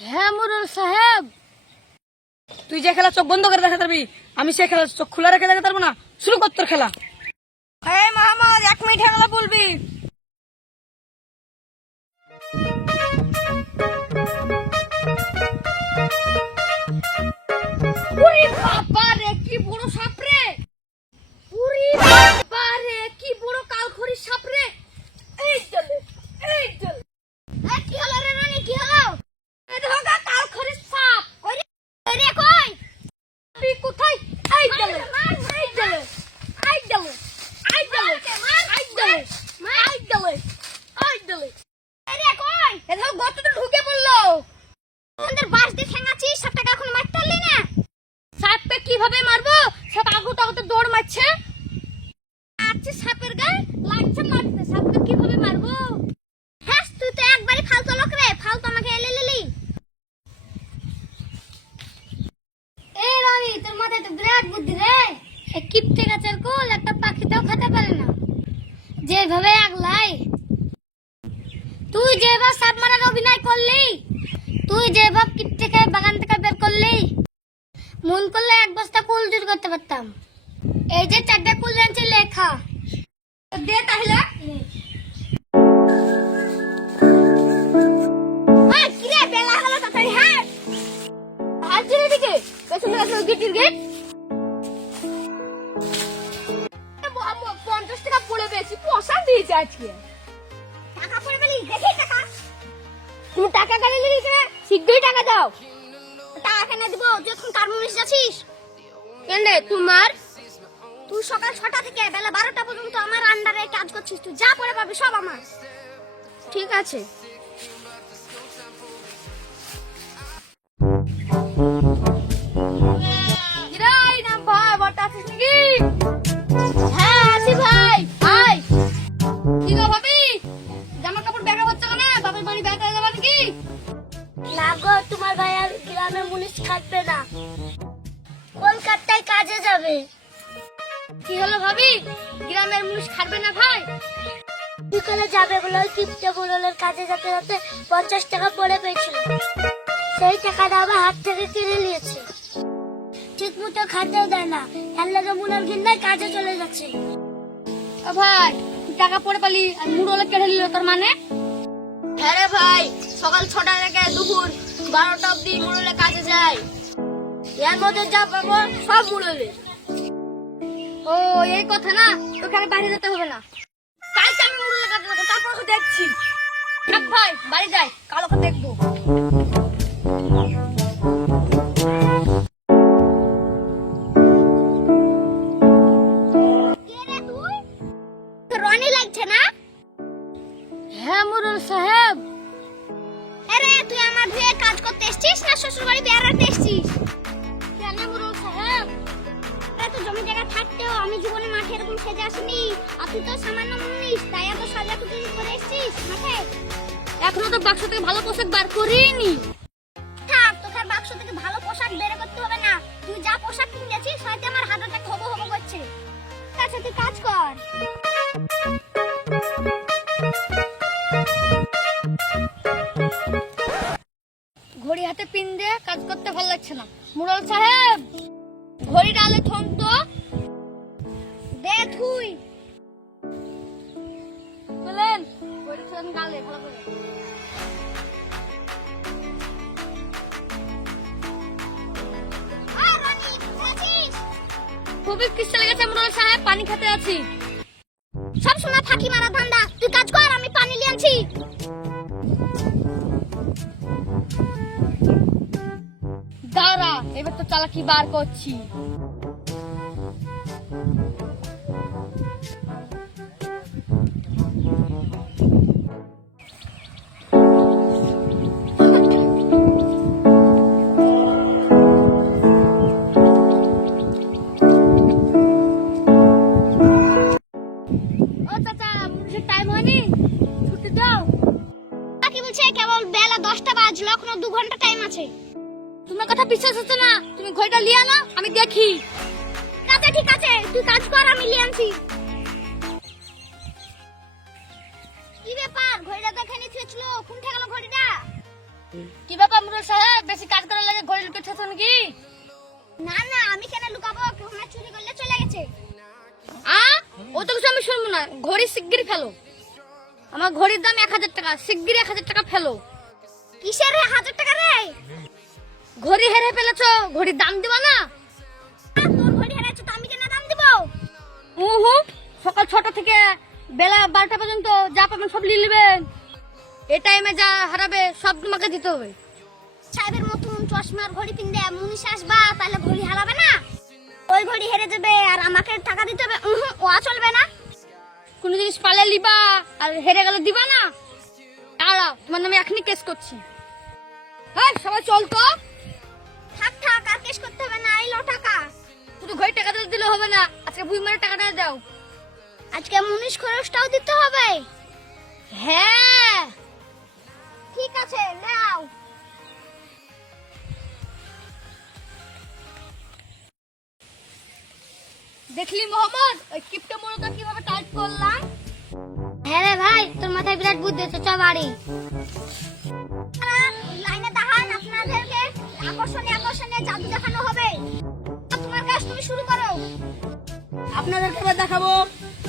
হ্যাঁ মোরল সাহেব, তুই যে খেলা চোখ বন্ধ করে দেখাতে পারবি, আমি সে খেলা চোখ খোলা রেখে দেখাতে পারবো না। শুরু কর তোর খেলা। এই মোহাম্মদ, 1 মিনিট খেলা বলবি। ওরে বাবা রে, কি বড় সাপ রে! ওরে বাবা রে, কি বড় কালখড়ি সাপ রে! এই চলে, এই চলে। কি হলো রে রানী, কি হলো? এই দেখো গা, কালখড়ি সাপ। ওরে রে কই? তুই কোথায়? এই চলে, এই চলে, এই চলে, এই চলে, এই চলে, এই চলে, এই চলে। রে কই? এই দেখো গর্ততে ঢুকে পড়লো। আমাদের বাস দিয়ে ঠেঙাচ্ছিস, সাপটাকে এখন মারতে পারলি না? সাপকে কিভাবে মারবো? সাপ আগুতে আগুতে দৌড় মারছে। আচ্ছা, সাপের গায়ে লাগছে মারতে, সাপকে কিভাবে মারবো? হ্যাঁ, তুই তো একবারই ফালতু লোক রে, ফালতু আমাকে এলে লিলি। এই রানী, তোর মাথায় তো বিরাট বুদ্ধি রে। এই কিপটে গাছের কোল একটা পাখিটাও খেতে পারে না, যেভাবে আগলাই। তুই যেভাবে সাপ মারার অভিনয় করলি, তুই যেভাবে কিপটে খেয়ে বাগান থেকে বের করলি, মন করলে 1 বস্তা কুল জোর করতে পারতাম। এই যে 4টা কুল জানছি লেখা, দে তাহলে। কি রে, বেলা হলো তাড়াতাড়ি হাট। হাট দিকে পেছনে আছে গেটের গেট। 50 টাকা পড়ে বেশি পয়সা দিয়েছে আজকে। টাকা পড়ে বেলি, দেখি টাকা। তুমি টাকা গালি লিখে কেন? শীঘ্রই টাকা দাও। টাকা কেন দিব? তুই এখন কার মুনিশ যাচ্ছিস? কেন তোমার? তুই সকাল 6টা থেকে বেলা 12টা পর্যন্ত আমার আন্ডারে কাজ করছিস। তুই যা পরে পাবি সব আমার। ঠিক আছে। কিরাই নাম ভাই, বড়টা আছিস নাকি? হ্যাঁ আছি ভাই, আয়। কি গো ভাবি, জামা কাপড় ব্যাগা হচ্ছে কেন? বাবার বাড়ি ব্যাগ হয়ে যাবে নাকি? না গো, তোমার ভাই আর গ্রামে মুনিশ খাটবে না, কলকাতায় কাজে যাবে। কি হলো ভাবি, গ্রামের মুনিশ খাটবে না ভাই? বিকালে যাবে বলে ওই কিপটে বুড়োলের কাজে যেতে যেতে 50 টাকা পড়ে পেয়েছিল। সেই টাকাটা আবার হাত থেকে কিনে নিয়েছে। ঠিক মতো খাতেও দেয় না, এর লাগে মুনার ঘিন্নায় কাজে চলে যাচ্ছে। ও ভাই, তুই টাকা পড়ে পালি আর মুড়লে কেড়ে নিল তোর মানে? হ্যাঁ রে ভাই, সকাল 6টা থেকে দুপুর 12টা অব্দি মুড়লে কাজে যায়। এর মধ্যে যা পাবো সব মুড়লে। ও এই কথা না, তোকে আর বাইরে যেতে হবে না। কালকে আমি মুড়লে কাজে যাবো, তারপর ওকে দেখছি। থাক ভাই, বাড়ি যাই, কাল ওকে দেখবো। কে রে তুই? তোর রনি লাগছে না? হ্যাঁ মোরল সাহেব। আরে তুই আমার ধুয়ে কাজ করতে এসেছিস না শ্বশুর বাড়ি বেড়াতে এসেছিস? কেন মোরল সাহেব? এত জমি জায়গা থাকতেও আমি জীবনে মাঠে এরকম সেজে আসিনি। আর তুই তো সামান্য মুনিশ, তাই এত সাজা কুচি করে এসেছিস মাঠে। এখনো তো বাক্স থেকে ভালো পোশাক বার করিনি। থাক, তোকে আর বাক্স থেকে ভালো পোশাক বের করতে হবে না। তুই যা পোশাক কিনেছিস হয়তো আমার হাত অ্যাটাক হবো হবো করছে। আচ্ছা তুই কাজ কর। ঘড়ি হাতে পিন দিয়ে কাজ করতে ভালো লাগছে না। মোরল সাহেব, ঘড়ি ডালে থম তো। দে তুই। চলেন, ঘড়ি থম গালে ভালো করে। আর রনি, কোথায় আছিস? খুবই কিস্তা লেগেছে মোরল সাহেব, পানি খেতে আছি। সব সময় ফাঁকি মারা ধান্দা। তুই কাজ কর, আমি পানি নিয়ে আনছি। দাঁড়া, এবার তো চালাকি বার করছি। ও চাচা, মুনিশের টাইম হয়নি, ছুটি দাও। কি বলছে? কেবল বেলা 10টা বাজলো, এখনো 2 ঘন্টা টাইম আছে। তোমার কথা বিশ্বাস হচ্ছে না, তুমি ঘড়িটা নিয়ে আনো, আমি দেখি। আচ্ছা ঠিক আছে, তুই কাজ কর, আমি নিয়ে আনছি। কি ব্যাপার, ঘড়িটা তো এখানে ছিল, কোনটা গেল ঘড়িটা? কি ব্যাপার মুরল সাহেব, বেশি কাজ করার লাগে ঘরে লুকিয়েছো নাকি? না না, আমি কেন লুকাবো? কেউ না চুরি করলে চলে গেছে। ও তো কিছু আমি শুনবো না, ঘড়ি শিগগির ফেলো। আমার ঘড়ির দাম 1000 টাকা, শিগগির 1000 টাকা ফেলো। কিসের 1000 টাকা রে? ঘড়ি হেরে ফেলেছো, ঘড়ির দাম দিবা না? তোর ঘড়ি হারাইছো তো আমি কেন দাম দিব? সকাল 6টা থেকে বেলা 12টা পর্যন্ত যা পাবেন সব নিয়ে নেবেন। এই টাইমে যা হারাবে সব তোমাকে দিতে হবে। সাহেবের মতন চশমার ঘড়ি পিনলে মুনিশ আসবা, তাহলে ঘড়ি হারাবে না। ওই ঘড়ি হেরে যাবে আর আমাকে টাকা দিতে হবে, ও চলবে না। কোন জিনিস পালে লিবা আর হেরে গেলে দিবা না? দাঁড়াও, তোমার নামে এখনই কেস করছি। হ্যাঁ সবাই চল তো। থাক থাক, আর কেস করতে হবে না, এই লো টাকা। শুধু ঘড়ি টাকা দিলে হবে না, আজকে বুই মারে টাকাটা দাও। আজকে মুনিশ খরচটাও দিতে হবে। হ্যাঁ ঠিক আছে, নাও। দেখলি মোহাম্মদ, ওই কিপটা মোড়টা কিভাবে টাইট করলাম? হ্যাঁ রে ভাই, তোর মাথায় বিরাট বুদ্ধি, তো চল বাড়ি। লাইনে দাঁড়ান, আপনাদেরকে আকর্ষণীয় আকর্ষণীয় জাদু দেখানো হবে। তোমার কাজ তুমি শুরু করো। আপনাদেরকে এবার দেখাবো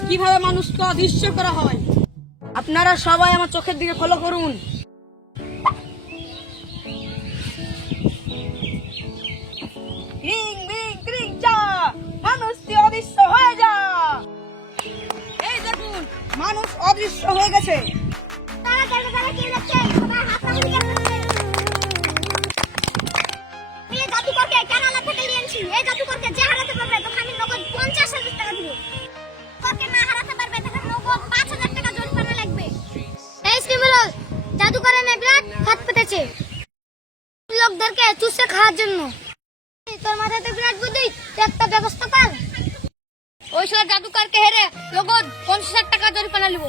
কিভাবে মানুষকে অদৃশ্য করা হয়। আপনারা সবাই আমার চোখের দিকে ফলো করুন। রিং রিং রিং যা, মানুষ তুই অদৃশ্য হয়ে যা। এই দেখুন, মানুষ অদৃশ্য হয়ে গেছে। তারা কে যাচ্ছে? সবাই হাত তালি দিচ্ছে। এই জাদুকরকে কেরালা থেকে নিয়ে আনছি। এই জাদুকরকে যে হারাতে পারবে তোকে আমি নগদ 50,000 টাকা দিব। তোকে না হারাতে পারবে তাকে নগদ 5,000 টাকা জরিমানা লাগবে। এই শ্রীমুল, জাদুকরের না বিরাট হাত পেতেছে লোকদেরকে চুষে খাওয়ার জন্য। তোর মাথায় তো বিরাট বুদ্ধি, তুই একটা ব্যবস্থা কর। ওই শালা জাদুকারকে হেরে নগদ 50,000 টাকা জরিমানা নিব।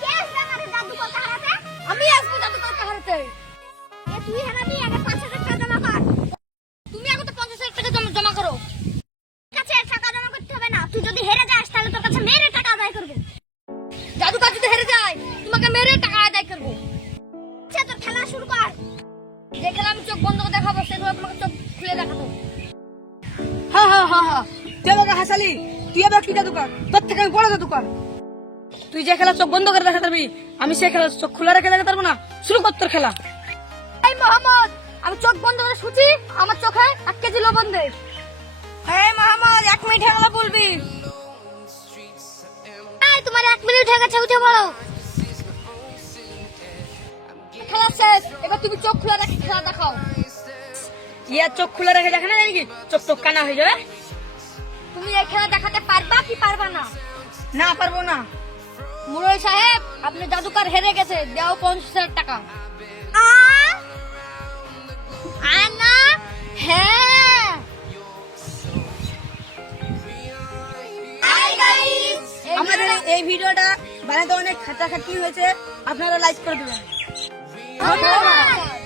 কে আসবে আমাদের জাদুকরকে হারাতে? আমি আসবো জাদুকারকে হারাতে। তুই হারাবি, আগে 5,000 টাকা জমা কর। তুমি আগে তো 50,000 টাকা জমা করো। কাছে টাকা জমা করতে হবে না, তুই যদি হেরে যাস তাহলে তোর কাছে মেরে টাকা আদায় করবো। জাদুকার যদি হেরে যায় তোমাকে মেরে টাকা আদায় করবো। আচ্ছা, তোর খেলা শুরু কর। যে খেলা আমি চোখ বন্ধ করে দেখাবো সেগুলো তোমাকে চোখ খুলে দেখাবো। হা হা হা হা, তুই আমাকে হাসালি। তুই আবার কি জাদুকর? তোর থেকে আমি বড় জাদুকর। তুই যে খেলা চোখ বন্ধ করে দেখাতে পারবি, আমি সে খেলা চোখ খোলা রেখে দেখাতে পারবো না। শুরু কর তোর খেলা। এই মোহাম্মদ, আমি চোখ বন্ধ করে শুছি, আমার চোখে 1 কেজি লবণ দে। হ্যাঁ মোহাম্মদ, 1 মিনিট হয়ে গেল বলবি। এই তোমার 1 মিনিট হয়ে গেছে, উঠে পড়ো। খেলা শেষ, এবার তুমি চোখ খোলা রেখে খেলা দেখাও। ইয়ার চোখ খোলা রেখে দেখে না নাকি চোখ টোক কানা হয়ে যাবে। তুমি এই খেলা দেখাতে পারবা কি পারবা না? না পারবো না। মুরল সাহেব, আপনি জাদুকর হেরে গেছে, দাও 50,000 টাকা। না হ্যাঁ। আমাদের এই ভিডিওটা বানাতে অনেক খাটাখাটি হয়েছে, আপনারা লাইক করে দেবেন। ধন্যবাদ।